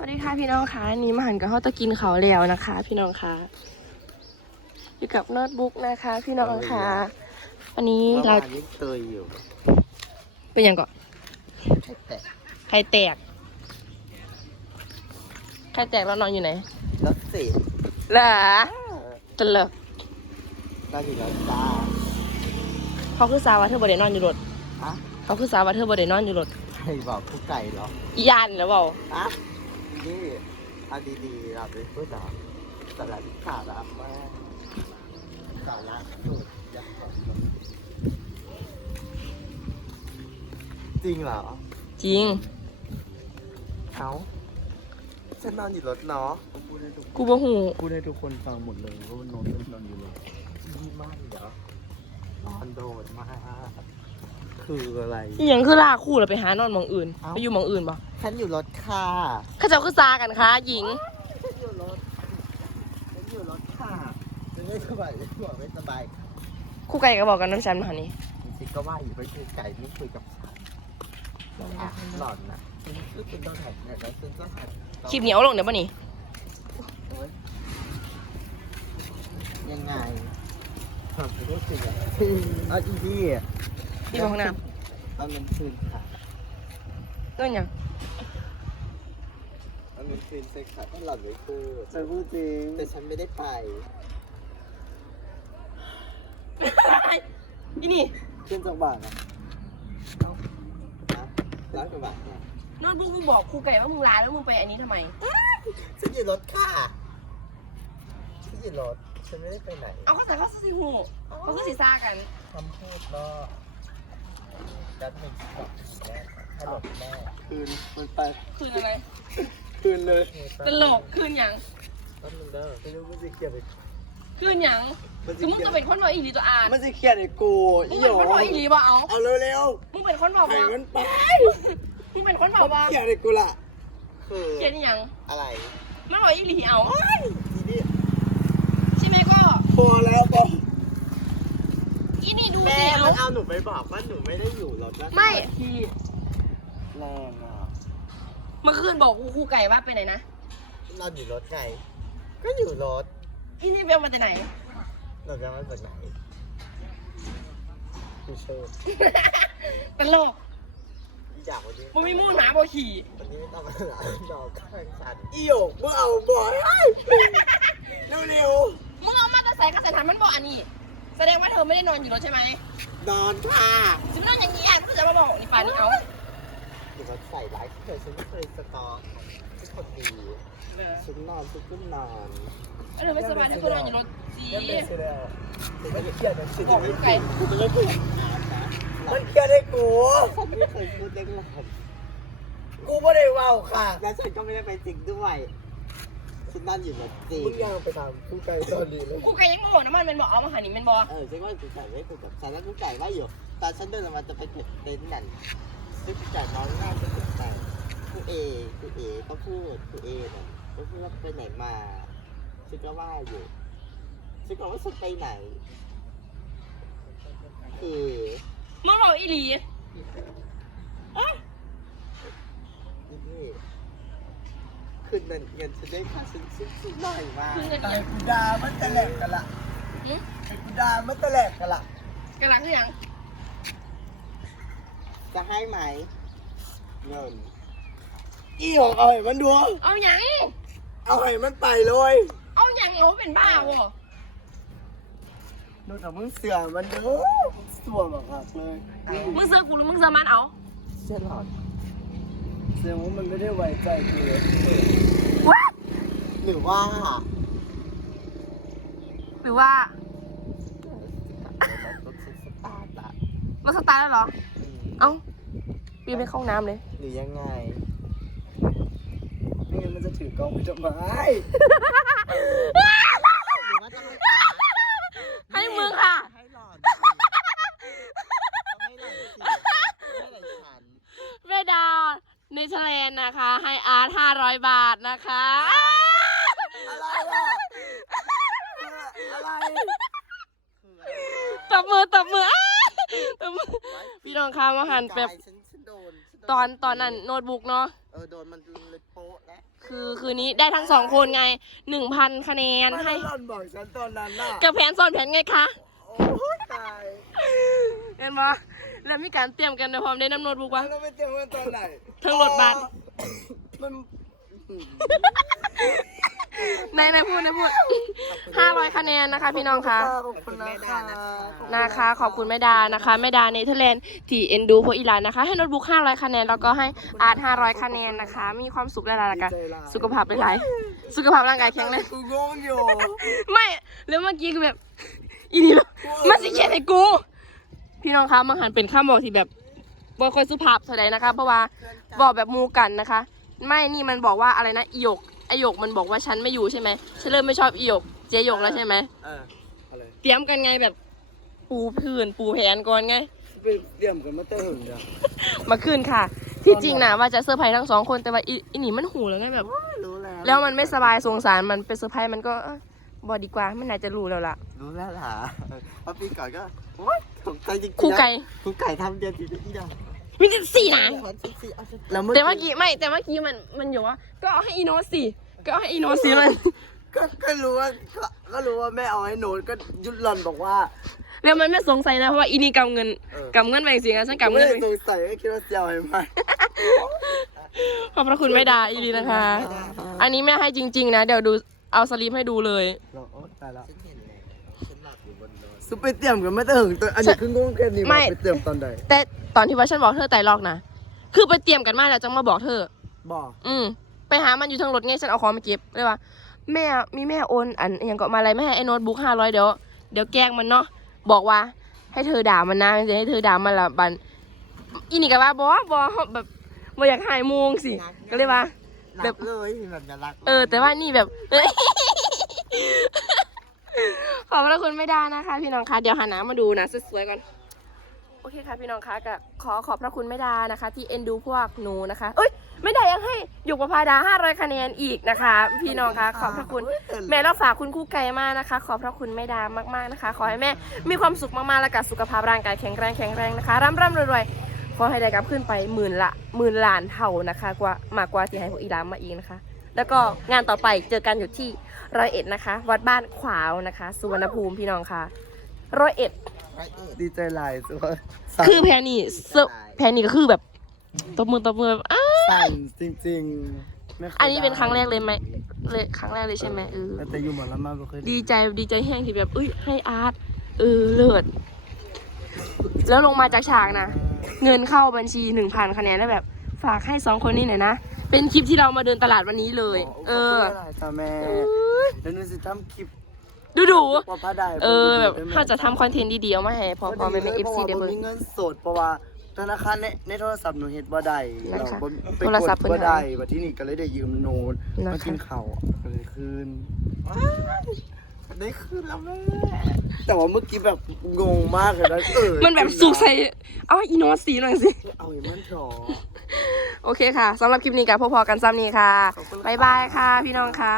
สวัสดีค่ะพี่น้องค่ะอันนี้มาหันกับข้าวตะกินเขาวแล้วนะคะ พี่น้องค่ะอยู่กับโน้ตบุ๊กนะคะ พี่น้องค่ะวันนี้เมื่อเราวานนี้เคยอยู่เป็นยังก่อนให้แตะใครแตกใครแตกแล้วนอนอยู่ไหนรถสิเหรอตลกน่าอยู่แล้วจ้าเขาคือสาวว่าเธอบไดนอนอยู่รถฮะเขาคือสาวว่าเธอบไดนอนอยู่รถใครบอกผู้ไก่เหรออียานแล้วเปล่า ฮะนี่เอาดีๆเราไปพูดเหรอสาระที่ขาดอะมากสาระสุดยักษ์จริงเหรอ จริง เอ้าฉันนอนอยู่รถเนาะพูดให้ทุกกูบ่หูพูดให้ทุกคนฟังหมดเลยว่ามันนอนไม่นอนอยู่เลยที่มากเหรอ นอนโดดมาก คืออะไรอหยังคือลากคู่เราไปหานอนหมองอื่นเอ้า ไปอยู่หมองอื่นปะฉันอยู่รถค่ะเข้าเจ้าคือซากันคะหญิง ฉันอยู่รถฉันอยู่รถค่ะฉันไม่สบายไม่บอกไม่สบายค่ะคู่ไก่ก็บอกกันน้ำฉันมาหานี้จริงๆก็ว่าอยู่ไปคุยไก่ไม่คุยกับฉันอะหล่อนนะฉันคือเป็นตัวแทนเนี่ยแล้วฉันก็หัดคลิปเหนียวลงเดี๋ยวป่ะนี่ยังไงทำไปรู้สึกอะเอาอีดี้อะที่ห้องน้ เอาเงินคืนค่ะำก็ยังเอาเงินคืนใช่ค่ะต้องหล่อนไว้พูดฉันพูดจริงแต่ฉันไม่ได้ไปอีนี่ขึ้นจังบาทอะเอานะร้อยกว่าบาทเนี่ยโน้ตบุ๊กมึงบอกครูไก่ว่ามึงลาแล้วมึงไปอันนี้ทำไม ฉันอยู่รถค่ะฉันอยู่รถฉันไม่ได้ไปไหนเอาเขาใส่เขาสิหูเขาก็สีซากัน คำพูดก็ ดัดหนึ่งสองแม่ฮัลโหลแม่คืนคืนไปคืนอะไร คืนเลยตลกคืนหยังแป๊บนึงเด้อไม่รู้มันจะเครียดไอ้คืนหยังคือมึงก็เป็นคนบอกอีหลีตัวอาดมันจะเครียดไอ้กูมึงเป็นคนบอกอีหลีบ่เอาเอาเร็วๆมึงเป็นคนบอกๆให้บ่มันไปมึงเป็นคนบอกบ่เครียดไอ้กูล่ะเขียนยังอะไรมันบอกอีหลีเอาใช่ไหมก็พอแล้วพอ อีนี่ดูแม่สิมันเอาเอาหนูไปบอกว่าหนูไม่ได้อยู่รถนะไม่ที่แรงอะเมื่อคืนบอกครูไก่ว่าไปไหนนะนอนอยู่รถไงก็อยู่รถอีนี่เบลมาจากไหนเราจะมาจากไหนพี่เชิญตลกอยากวันนี้มึงมีมูนหมาบ่ขี่วันนี้ไม่ต้องมาหลายดอกข้างฉันอีโยกเมื่อเอาบ่อยเร็วเร็วมึงเอามาแตะใส่กระแสทันมันบอกอันนี้ แสดงว่าเธอไม่ได้นอนอยู่รถใช่ไหมๆนอนค่ะซึ่งนอนอย่างนี้อะก็จะมาบอกนี่ป่านนี้เอาเดี๋ยวมาใส่ร้ายที่เคยฉันไม่เคยสตอทุกคนดีฉันนอนฉันก็นอนเธอไม่สบายเธอก็นอนอยู่รถจียังไม่เสร็จแล้วถึงไม่เครียดนะสิบอกครูไก่กูจะไม่พูดมันเครียดให้กูฉันไม่เคยพูดเรื่องหลังกูไม่ได้เว่าค่ะ และฉันก็ไม่ได้ไปจริงด้วย ฉันนั่นอยู่แบบจริงมึงยังไปทำผู้ไกลตอนนี้เลยครูไก่ยังบอกน้ำมันเป็นบอกเอามาหานี่เป็นบอกเออฉันว่ากูไก่ไม่คุยกับฉันแล้วกูไก่ว่าอยู่ตอนฉันเดินออกมาจะไปเก็บเต็นท์กันซึ่งกูไก่นอนหน้าจะเก็บแต่กูเอกูเอก็พูดกูเอเนี่ยก็พูดว่าไปไหนมาฉันก็ว่าอยู่ฉันก็ว่าฉันไปไหนคือมึงบอกอีหลีนี่พี่ คืนเงินเงินฉันได้ค่าฉันฉันฉันหน่อยมากคือเงินไอ้ยังกูดามันตะแหลกกันละหึไอ้กูดามันตะแหลกกันละกำลังคือยังจะให้ไหม เงิน อีหกเอาให้มันดู เอาหยังเอาให้มันไปเลยเอาหยังเอาเป็นบ้าวะดูแต่มึงเสือมันดูสัวมากๆเลยมึงเสือกูหรือมึงเสือมันเอาเชื่อหลอด แสดงว่ามันไม่ได้ไว้ใจกูเลยหรือว่า หรือว่ารถสตาร์ทอะมาสตาร์ทแล้วเหรอ เอ้าปีนไปเข้าห้องน้ำเลย หรือยังไงไม่งั้นมันจะถือกล้องไปทำไม หรือว่าจะไม่ตา ให้มึงค่ะ ให้หลอดสิให้หลอดสิให้หลอดฉัน เวดาเนเธอร์แลนด์นะคะ ให้อาร์ตห้าร้อยบาทนะคะ อะไรอะ อะไรตบมือตบมืออ้าตบมือ พี่น้องคะมาหันแป๊บฉันฉันโดนฉันโดนตอนตอนนั้นโน้ตบุ๊กเนาะ เออโดนมันเลยโป๊ะแล้วคือคืนนี้ได้ทั้งสองคนไงหนึ่งพันคะแนนไม่ให้หล่อนบอกฉันตอนนั้นน่ะกับแผนซ้อนแผนไงคะโอ้ยตายเห็นปะแล้วมีการเตรียมกันในพร้อมได้น้ำโน้ตบุ๊กวะเราไปเตรียมกันตอนไหนทั้งรถบัส มัน ในในพูดในพูดห้าร้อยคะแนนนะคะ พี่น้องคะขอบคุณนะคะนะคะ ขอบคุณแม่ดานะคะแม่ดาเนเธอร์แลนด์ที่เอ็นดูโพอีหลานนะคะ ให้โน้ตบุ๊ก500คะแนนแล้วก็ให้อาร์ต500คะแนนนะคะ มีความสุขหลายๆแล้วกันสุขภาพหลายๆสุขภาพร่างกายแข็งแรงกูงงอยู่ไม่แล้วเมื่อกี้คือแบบอีนี่แบบมาสิเขียนให้กู พี่น้องคะมังหันเป็นข้ามบอกที่แบบบอค่อยสุภาพเท่าใดนะคะ เพราะว่าบอกแบบมูกันนะคะ ไม่นี่มันบอกว่าอะไรนะอีหยก ไอหยกมันบอกว่าฉันไม่อยู่ใช่ไหมฉันเริ่มไม่ชอบอีหยกเจหยกแล้วใช่ไหมเอออะไรเตรียมกันไงแบบ ปูพื้นปูแผนก่อนไง ไปเตรียมกันมาแต่หึงเดียวมาขึ้นค่ะ ที่จริงนะว่าจะเซอร์ไพรส์ทั้งสองคนแต่ว่าอีอีนี่มันหูแล้วไงแบบ รู้แล้วแล้วมันไม่สบายสงสารมันเป็นเซอร์ไพรส์มันก็เอ้ยบอดีกว่าไม่น่าจะรู้แล้วล่ะรู้แล้วล่ะเออเพราะปีก่อนก็โอ๊ยตกใจจริงๆนะครูไก่ ครูไก่ทำเดียวทีเดียว อีดอกมีสี่นะขอสิสิเอาสิแล้วแต่เมื่อกี้ไม่แต่เมื่อกี้มันมันอยู่ว่า ก็เอาให้อีโนตสิก็เอาให้อีโนตสิมันก็ก็รู้ว่าก็ก็รู้ว่าแม่เอาให้โน้ตก็ยุดหล่อนบอกว่า แล้วมันไม่สงสัยนะเพราะว่าอีนี่กำเงินเออ กำเงินไปสิงฉันกำไม่เงินได้ไปสงสัยก็คิดว่าเจียวให้ไหมขอบพระคุณแม่ดาอีดีนะคะ อันนี้แม่ให้จริง ๆ นะ เดี๋ยวดูเอาสลิปให้ดูเลย เราโอ๊ยตายแล้วฉันเห็นแล้วฉันหลับอยู่บนรถซุปไปเตรียมกันมาแต่หึงตัวอันนี้คืองงแค่นี้ไม่ ว่าไปเตรียมตอนใดแต่ตอนที่ว่าฉันบอกเธอไต่ลอกนะคือไปเตรียมกันมาแล้วจังมาบอกเธอ บอก อืมไปหามันอยู่ทางรถไงฉันเอาของมาเก็บเลยว่า แม่มีแม่โอนอันอหย่างก็มาอะไรไม่ให้ไอ้โน้ตบุ๊กห้าร้อยเดี๋ยวเดี๋ยวแกล้งมันเนาะบอกว่า ให้เธอด่ามันนะจะให้เธอด่ามันละบันอีนี่ก็ว่าบอบอแบบบ่อยากหายโมงสิก็เลยว่า รักเลยแบบน่ารักเออ แต่ว่านี่แบบ ขอบพระคุณไม่ได้นะคะ พี่น้องคะเดี๋ยวหาน้ำมาดูนะสวยๆก่อน โอเคค่ะพี่น้องคะก็ขอขอบพระคุณไม่ดานะคะ ที่เอ็นดูพวกหนูนะคะเอ้ยไม่ได้ยังให้หยกประพาดา500คะแนนอีกนะคะ พี่น้องคะขอบพระคุณ แม่เราฝากคุณครู่ไก่มากนะคะ ขอบพระคุณแม่ดามากๆนะคะ ขอให้แม่มีความสุขมากๆและกับสุขภาพร่างกายแข็งแรงแข็งแรงนะคะร่ำร่ำรวยๆขอให้ได้กลับขึ้นไปหมื่นละหมื่นล้านเท่านะคะกว่ามากกว่าที่ให้พวกอีรามมาอีกนะคะ แล้วก็งานต่อไปเจอกันอยู่ที่ร้อยเอ็ดนะคะ วัดบ้านขวาวนะคะสุวรรณภูมิพี่น้องค่ะร้อยเอ็ดไรเอ็ ดดีใจหลายสุดคือแพรนี่เสื้อแพรนี่ก็คือแบบตบมือตบมือแบบอ้าสั่นจริงๆไม่คยอันนี้เป็นครั้งแรกเลยไหมเลยครั้งแรกเลยใช่ไหมเออแต่อยู่หมดแล้วมาบ่เคยดีใจดีใจแห้งที่แบบเอ้ยให้อาร์ตเออเลิศแล้วลงมาจากฉากนะ เงินเข้าบัญชีหนึ่งพันคะแนนแล้วแบบ ฝากให้สองคนนี้หน่อยนะ เป็นคลิปที่เรามาเดินตลาดวันนี้เลย เออจ้าแม่แล้วนูสิทำคลิป ดูดูปอป้าได้ๆเออแบบถ้าจะทำคอนเทนต์ดีๆเอามาให้พอพอแม่แม่เอฟซีได้เบเบิ่ง มีเงินสดเพราะว่าธนาคารในในโทรศัพท์หนูเฮ็ดบ่ได้นะคะเราบ่ไปโทรศัพท์เพิ่นกดบ่ได้หายบัดที่นี่ก็เลยได้ยืมโน้ตนะคะ มากินข้าวก็เลยคืนได้คืนแล้วแม่แต่ว่าเมื่อกี้แบบงงมากเลยนะเออมันแบบสุกใส่เอาให้อีโนตสีหน่อยสิ เอาไอ้มันเถอะ โอเคค่ะสำหรับคลิปนี้กับพอๆกันซ้ำนี้ค่ะ บ๊ายบายค่ะพี่น้องค่ะ